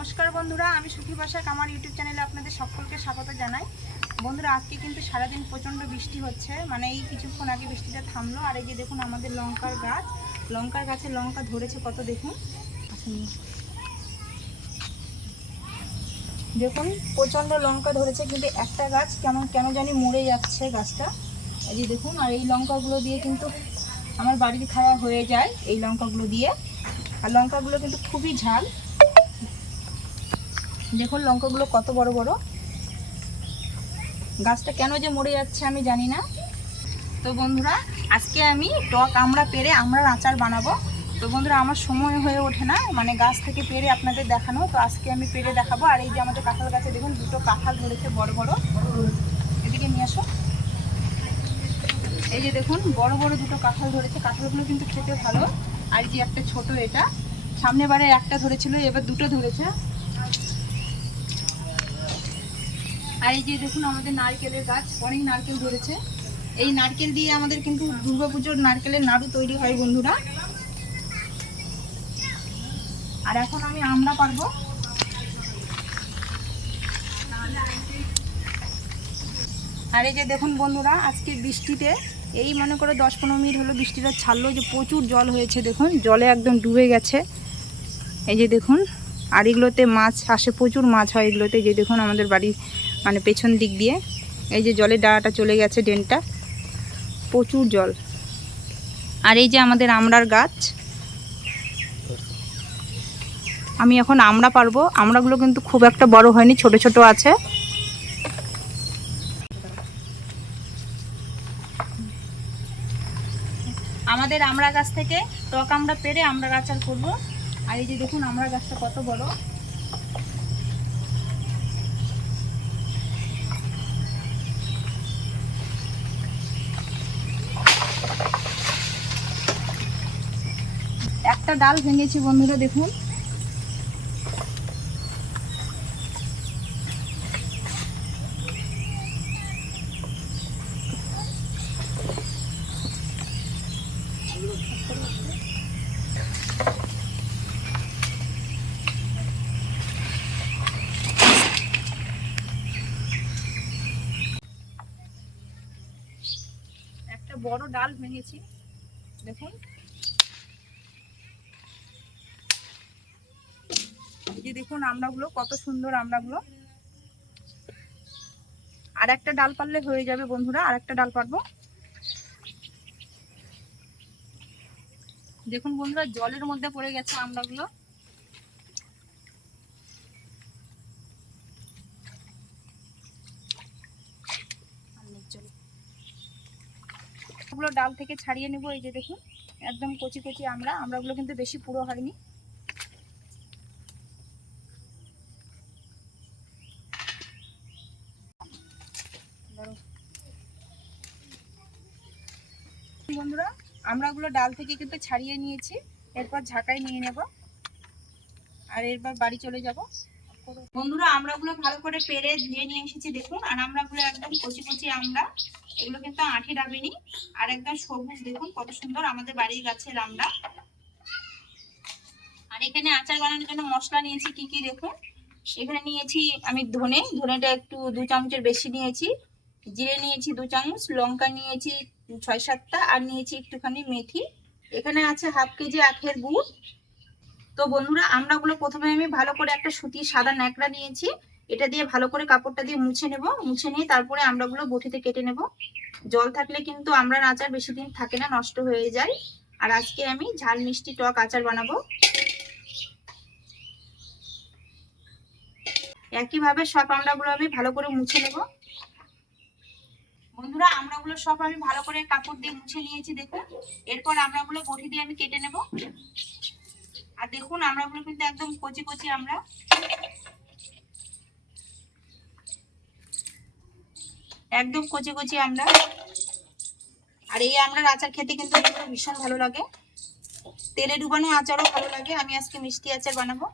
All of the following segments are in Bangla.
নমস্কার বন্ধুরা, আমি সুখী বাসাক, আমার ইউটিউব চ্যানেলে আপনাদের সকলকে স্বাগত জানাই। বন্ধুরা, আজকে কিন্তু সারাদিন প্রচণ্ড বৃষ্টি হচ্ছে মানে এই কিছুক্ষণ আগে বৃষ্টিটা থামলো, আর এই যে দেখুন আমাদের লঙ্কার গাছ, লঙ্কার গাছে লঙ্কা ধরেছে কত দেখুন। দেখুন, প্রচণ্ড লঙ্কা ধরেছে, কিন্তু একটা গাছ কেমন, কেন জানি মরে যাচ্ছে গাছটা। এই যে দেখুন, আর এই লঙ্কাগুলো দিয়ে কিন্তু আমার বাড়ির খাওয়া হয়ে যায়, এই লঙ্কাগুলো দিয়ে। আর লঙ্কাগুলো কিন্তু খুবই ঝাল। দেখুন লঙ্কাগুলো কত বড় বড়। গাছটা কেন যে মরে যাচ্ছে আমি জানি না। তো বন্ধুরা, আজকে আমি টক আমরা পেরে আমরা আচার বানাবো। তো বন্ধুরা, আমার সময় হয়ে ওঠে না মানে গাছ থেকে পেরে আপনাদের দেখানো। তো আজকে আমি পেরে দেখাবো। আর এই যে আমাদের কাঁঠাল গাছে দেখুন, দুটো কাঁঠাল ধরেছে বড় বড়। এদিকে নিয়ে আসো। এই যে দেখুন, বড় বড় দুটো কাঁঠাল ধরেছে। কাঁঠালগুলো কিন্তু খেতে ভালো। আর যে একটা ছোট এটা, সামনে বারে একটা ধরেছিল, এবার দুটো ধরেছে। আর এই যে দেখুন আমাদের নারকেলের গাছ, অনেক নারকেল ধরেছে। এই নারকেল দিয়ে আমাদের কিন্তু দুর্গাপুজোর নারকেলের নাড়ু তৈরি হয় বন্ধুরা। আর এখন আমি আমরা পারব। আর এই যে দেখুন বন্ধুরা, আজকে বৃষ্টিতে, এই মনে করে দশ পনেরো মিনিট হলো বৃষ্টিটা ছাড়লো যে প্রচুর জল হয়েছে দেখুন, জলে একদম ডুবে গেছে। এই যে দেখুন, আর এগুলোতে মাছ আসে, প্রচুর মাছ হয় এগুলোতে। যে দেখুন আমাদের বাড়ির মানে পেছন দিক দিয়ে। এই যে জলের ডাড়াটা চলে গেছে ড্রেনটা। প্রচুর জল। আর এই যে আমাদের আমড়ার গাছ। আমি এখন আমড়া পারব। আমড়াগুলো কিন্তু খুব একটা বড় হয়নি, ছোট ছোট আছে। আমাদের আমড়া গাছ থেকে টক আমরা পেরে আমরা আচার করব। আর এই যে দেখুন আমরা গাছটা কত বড়। একটা ডাল ভেঙেছি বন্ধুরা দেখুন। বড় ডাল ভেঙেছি দেখুন। যে দেখুন আমড়াগুলো, কত সুন্দর আমড়াগুলো। আর একটা ডাল পারলে হয়ে যাবে বন্ধুরা, আর একটা ডাল পারব। দেখুন বন্ধুরা, জলের মধ্যে পড়ে গেছে আমড়াগুলো। গুলো ডাল থেকে ছাড়িয়ে নেব, এই যে দেখুন, একদম কচি কচি আমরা আমড়াগুলো কিন্তু বেশি পুরো হয়নি। বন্ধুরা আমড়াগুলো ডাল থেকে কিন্তু ছাড়িয়ে নিয়েছি। এরপর ঝাঁকায় নিয়ে নেব। আর এরপর বাড়ি চলে যাব। বন্ধুরা আমড়াগুলো ভালো করে পেরে ধুয়ে নিয়ে এসেছি, দেখুন। আর আমড়াগুলো একদম কচি কচি আমড়া এগুলো কিন্তু আঠি ডাবেনি। আর একদম সবুজ, দেখুন কত সুন্দর আমাদের বাড়ির গাছের আমড়া আর এখানে আচার বানানোর জন্য মশলা নিয়েছি, কি কি দেখুন। এখানে নিয়েছি আমি ধনে। ধনেটা একটু দু চামচের বেশি নিয়েছি। জিরে নিয়েছি দু চামচ। লঙ্কা নিয়েছি ছয় সাতটা আর নিয়েছি একটুখানি মেথি। এখানে আছে হাফ কেজি আখের গুড়। তো বন্ধুরা আমড়াগুলো প্রথমে আমি ভালো করে একটা সুতির সাদা ন্যাকড়া নিয়েছি। এটা দিয়ে ভালো করে কাপড়টা দিয়ে মুছে নেব। মুছে নিয়ে তারপরে আমড়াগুলো বটিতে কেটে নেব। জল থাকলে কিন্তু আমড়ার আচার বেশি দিন থাকে না, নষ্ট হয়ে যায়। আর আজকে আমি ঝাল মিষ্টি টক আচার বানাবো। একইভাবে সব আমরাগুলো আমি ভালো করে মুছে নেব। বন্ধুরা আমড়াগুলো সব আমি ভালো করে কাপড় দিয়ে মুছে নিয়েছি, দেখুন। এরপর আমড়াগুলো বটি দিয়ে আমি কেটে নেব। আর দেখুন আমড়াগুলো কিন্তু একদম কচি কচি আমরা। একদম কচি কচি আমরা। আর এই আমড়ার আচার খেতে কিন্তু ভীষণ ভালো লাগে। তেলে ডুবানো আচারও ভালো লাগে। আমি আজকে মিষ্টি আচার বানাবো।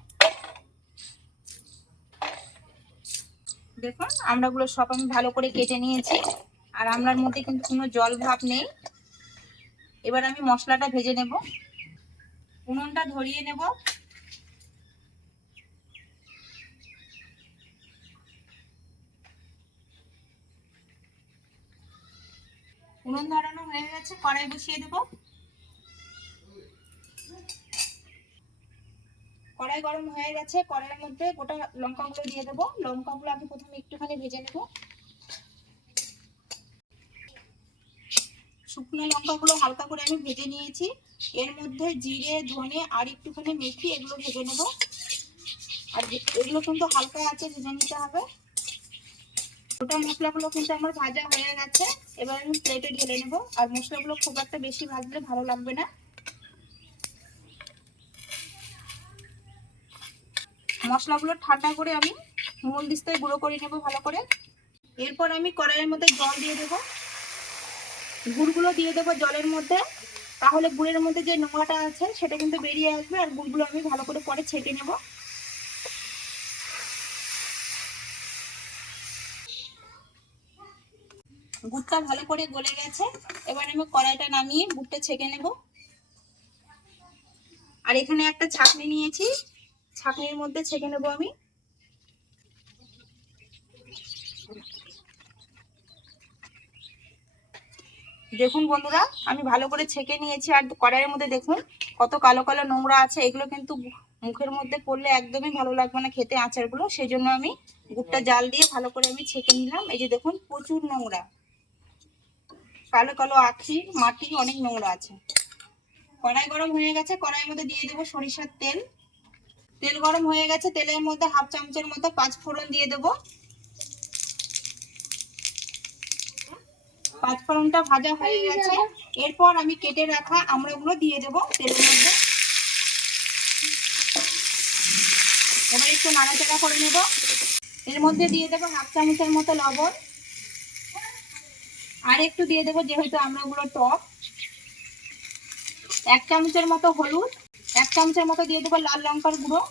দেখুন আমড়াগুলো সব আমি ভালো করে কেটে নিয়েছি। আর আমলার মধ্যে কিন্তু কোনো জল ভাব নেই। এবার আমি মশলাটা ভেজে নেব। উনুনটা ধরিয়ে নেব। উনুন ধরানো হয়ে গেছে, কড়াই বসিয়ে দেব। কড়াই গরম হয়ে গেছে, কড়াইয়ের মধ্যে গোটা লঙ্কাগুলো দিয়ে দেবো। লঙ্কাগুলো আমি প্রথমে একটুখানি ভেজে নেব। শুকনো লঙ্কাগুলো হালকা করে আমি ভেজে নিয়েছি। এর মধ্যে জিরে, ধনে আর একটুখানি মেথি এগুলো ভেজে নেব। আর এগুলো কিন্তু হালকা আছে ভেজে নিতে হবে। গোটা মশলাগুলো কিন্তু আমার ভাজা হয়ে গেছে। এবার আমি প্লেটে ঢেলে নেব। আর মশলাগুলো খুব একটা বেশি ভাজলে ভালো লাগবে না। মশলাগুলো ঠান্ডা করে আমি মূল দিস্তায় গুঁড়ো করে নেব ভালো করে। এরপর আমি কড়াইয়ের মধ্যে জল দিয়ে দেবো। গুড়গুলো দিয়ে দেবো জলের মধ্যে। তাহলে গুড়ের মধ্যে যে নোয়াটা আছে, সেটা কিন্তু বেরিয়ে আসবে আর গুড়গুলো আমি ভালো করে পরে ছেঁকে নেব। গুড়টা ভালো করে গলে গেছে। এবার আমি কড়াইটা নামিয়ে গুড়টা ছেঁকে নেব। আর এখানে একটা ছাঁকনি নিয়েছি। ছাঁকনির মধ্যে ছেঁকে নেব আমি। দেখুন বন্ধুরা, আমি ভালো করে ছেঁকে নিয়েছি আর কড়াইয়ের মধ্যে দেখুন কত কালো কালো নোংরা আছে, এগুলো কিন্তু মুখের মধ্যে পড়লে একদমই ভালো লাগবে না খেতে আচারগুলো সেই জন্য আমি গুড়টা জাল দিয়ে ভালো করে আমি ছেঁকে নিলাম। এই যে দেখুন প্রচুর নোংরা, কালো কালো আখি, মাটি অনেক নোংরা আছে। কড়াই গরম হয়ে গেছে, কড়াইয়ের মধ্যে দিয়ে দেবো সরিষার তেল। তেল গরম হয়ে গেছে, তেলের মধ্যে হাফ চামচের মতো পাঁচ ফোড়ন দিয়ে দেবো। পাঁচ ফোড়নটা ভাজা হয়ে গেছে। এরপর আমি কেটে রাখা আমরা আমড়াগুলো দিয়ে দেবো তেলের মধ্যে। এবার একটু নাড়াচাড়া করে নেব। এর মধ্যে দিয়ে দেবো হাফ চামচের মতো লবণ। আর একটু দিয়ে দেবো যেহেতু আমড়াগুলো টক। এক চামচের মতো হলুদ। এক চামচের মতো দিয়ে দেবো লাল লঙ্কার গুঁড়ো।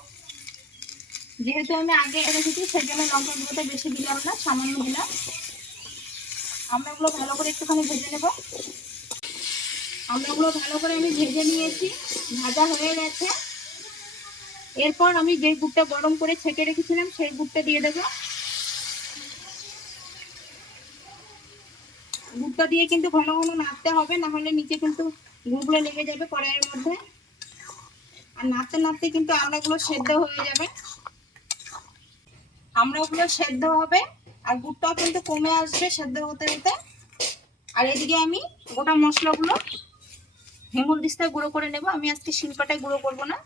যেহেতু আমি আগে রেখেছি সেই জন্য লঙ্কার গুঁড়োটা বেশি দিলাম না সামান্য দিলাম। আমরা ওগুলো ভালো করে একটুখানি ভেজে নেব। আমরা ওগুলো ভালো করে আমি ভেজে নিয়েছি, ভাজা হয়ে গেছে। এরপর আমি যে গুড়টা গরম করে ছেঁকে রেখেছিলাম, সেই গুড়টা দিয়ে দেবো। গুড়টা দিয়ে কিন্তু ঘন ঘন নাড়তে হবে, না হলে নিচে কিন্তু গুড়গুলো লেগে যাবে কড়াইয়ের মধ্যে। আর নাড়তে নাড়তে কিন্তু আমড়াগুলো সেদ্ধ হয়ে যাবে। আমড়াগুলো সেদ্ধ হবে। আর গুড়টাও কিন্তু কমে আসবে সেদ্ধ হতে হতে। আর এদিকে আমি গোটা মশলাগুলো হেমুল দিস্তায় গুঁড়ো করে নেব। আমি আজকে শিল্পাটায় গুঁড়ো করব না।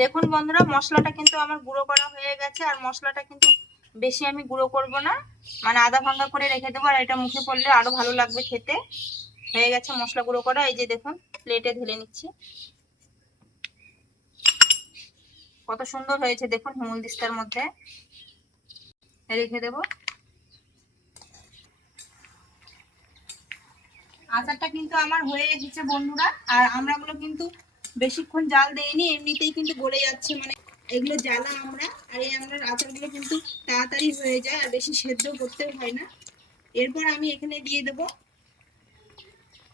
দেখুন বন্ধুরা, মশলাটা কিন্তু আমার গুঁড়ো করা হয়ে গেছে। আর মশলাটা কিন্তু বেশি আমি গুঁড়ো করব না। মানে আদা ভাঙ্গা করে রেখে দেবো, আর এটা মুখে পড়লে আরও ভালো লাগবে খেতে। হয়ে গেছে মশলা গুঁড়ো করা, এই যে দেখুন, প্লেটে ঢেলে নিচ্ছি। কত সুন্দর হয়েছে দেখুন হিমুল দিস্তার মধ্যে। রেখে দেব। আচারটা কিন্তু আমার হয়ে গেছে বন্ধুরা, আর আমরাগুলো কিন্তু বেশিক্ষণ জাল দেয়নি এমনিতেই কিন্তু গলে যাচ্ছে মানে এগুলো জ্বালা আমরা, আর এই আমরা আচারগুলো কিন্তু তাড়াতাড়ি হয়ে যায় আর বেশি সেদ্ধ করতেও হয় না। এরপর আমি এখানে দিয়ে দেব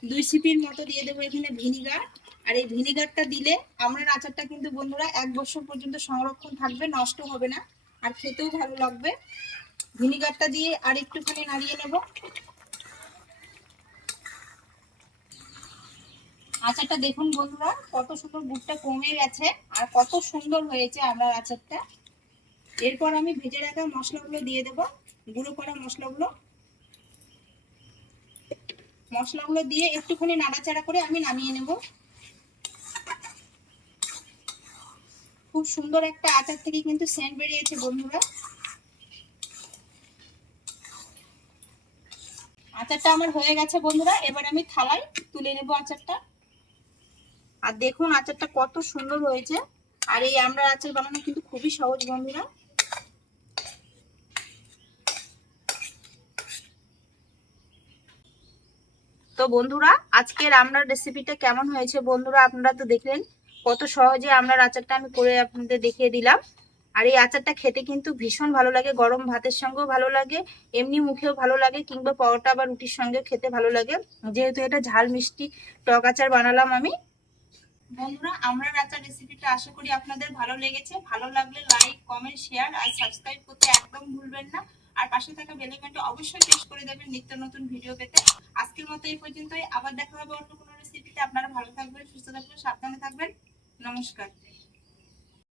দুই সিপির মতো দিয়ে দেবো এখানে ভিনিগার। আর এই ভিনিগারটা দিলে আমরা আচারটা কিন্তু বন্ধুরা এক বছর পর্যন্ত সংরক্ষণ থাকবে, নষ্ট হবে না, আর খেতেও ভালো লাগবে। ভিনিগারটা দিয়ে আর একটুখানি নাড়িয়ে নেব। আচারটা দেখুন বন্ধুরা, কত সুন্দর গুড়টা কমে গেছে আর কত সুন্দর হয়েছে আমরা আচারটা। এরপর আমি ভেজে রাখা মশলাগুলো দিয়ে দেব, গুঁড়ো করা মশলাগুলো। মশলাগুলো দিয়ে একটুখানি নাড়াচাড়া করে আমি নামিয়ে নেব। খুব সুন্দর একটা আচার থেকে কিন্তু সেন্ট বেরিয়েছে বন্ধুরা। আচারটা আমার হয়ে গেছে বন্ধুরা, এবার আমি থালায় তুলে নেব আচারটা। আর দেখুন আচারটা কত সুন্দর হয়েছে। আর এই আমরা আচার বানানো কিন্তু খুবই সহজ বন্ধুরা। তো বন্ধুরা, আজকের আমরার রেসিপিটা কেমন হয়েছে বন্ধুরা আপনারা তো দেখলেন, কত সহজে আমরার আচারটা আমি করে আপনাদের দেখিয়ে দিলাম। আর এই আচারটা খেতে কিন্তু ভীষণ ভালো লাগে, গরম ভাতের সঙ্গেও ভালো লাগে, এমনি মুখেও ভালো লাগে, কিংবা পরোটা বা রুটির সঙ্গে খেতে ভালো লাগে। যেহেতু এটা ঝাল মিষ্টি টক আচার বানালাম আমি বন্ধুরা, আমরা রাচা রেসিপিটা আশা করি আপনাদের ভালো লেগেছে। ভালো লাগলে লাইক কমেন্ট শেয়ার আর সাবস্ক্রাইব করতে একদম ভুলবেন না। আর পাশে থাকা বেল আইকনটা অবশ্যই প্রেস করে দেবেন নিত্য নতুন ভিডিও পেতে। আজকের মতো এই পর্যন্তই। আবার দেখা হবে অন্য কোনো রেসিপিতে আপনারা ভালো থাকবেন, সুস্থ থাকবেন, সাবধানে থাকবেন। নমস্কার।